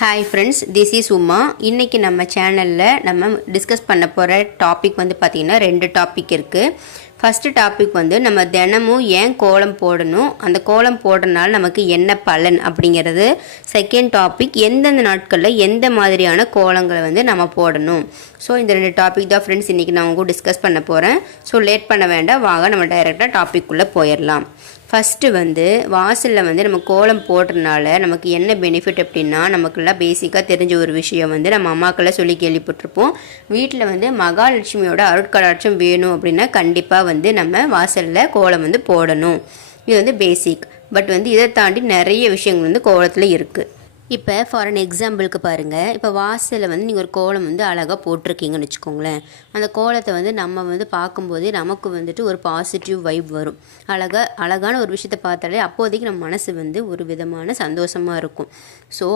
Hi friends, this is Uma. இன்றைக்கி நம்ம சேனலில் நம்ம டிஸ்கஸ் பண்ண போகிற டாபிக் வந்து பார்த்திங்கன்னா 2 டாபிக் இருக்குது. ஃபஸ்ட்டு டாபிக் வந்து நம்ம தினமும் ஏன் கோலம் போடணும், அந்த கோலம் போடுறதுனால நமக்கு என்ன பலன் அப்படிங்கிறது. செகண்ட் டாபிக், எந்தெந்த நாட்களில் எந்த மாதிரியான கோலங்களை வந்து நம்ம போடணும். ஸோ இந்த 2 டாபிக் தான் ஃப்ரெண்ட்ஸ் இன்றைக்கி நான் உங்க டிஸ்கஸ் பண்ண போகிறேன். ஸோ லேட் பண்ண வேண்டாம், வாங்க நம்ம டைரெக்டாக டாபிக்குள்ளே போயிடலாம். ஃபஸ்ட்டு வந்து வாசலில் வந்து நம்ம கோலம் போடுறதுனால நமக்கு என்ன பெனிஃபிட் அப்படின்னா, நமக்குலாம் பேசிக்காக தெரிஞ்ச ஒரு விஷயம் வந்து நம்ம அம்மாக்கெல்லாம் சொல்லி கேள்விப்பட்டிருப்போம். வீட்டில் வந்து மகாலட்சுமியோட அருட்கடாட்சம் வேணும் அப்படின்னா கண்டிப்பாக வந்து நம்ம வாசலில் கோலம் வந்து போடணும். இது வந்து பேசிக். பட் வந்து இதை தாண்டி நிறைய விஷயங்கள் வந்து கோலத்தில் இருக்குது. இப்போ ஃபார் அன் எக்ஸாம்பிளுக்கு பாருங்கள், இப்போ வாசலில் வந்து நீங்கள் ஒரு கோலம் வந்து அழகாக போட்டிருக்கீங்கன்னு வச்சுக்கோங்களேன். அந்த கோலத்தை வந்து நம்ம வந்து பார்க்கும்போதே நமக்கு வந்துட்டு ஒரு பாசிட்டிவ் வைப் வரும். அழகான ஒரு விஷயத்தை பார்த்தாலே அப்போதைக்கு நம்ம மனசு வந்து ஒரு விதமான சந்தோஷமாக இருக்கும். ஸோ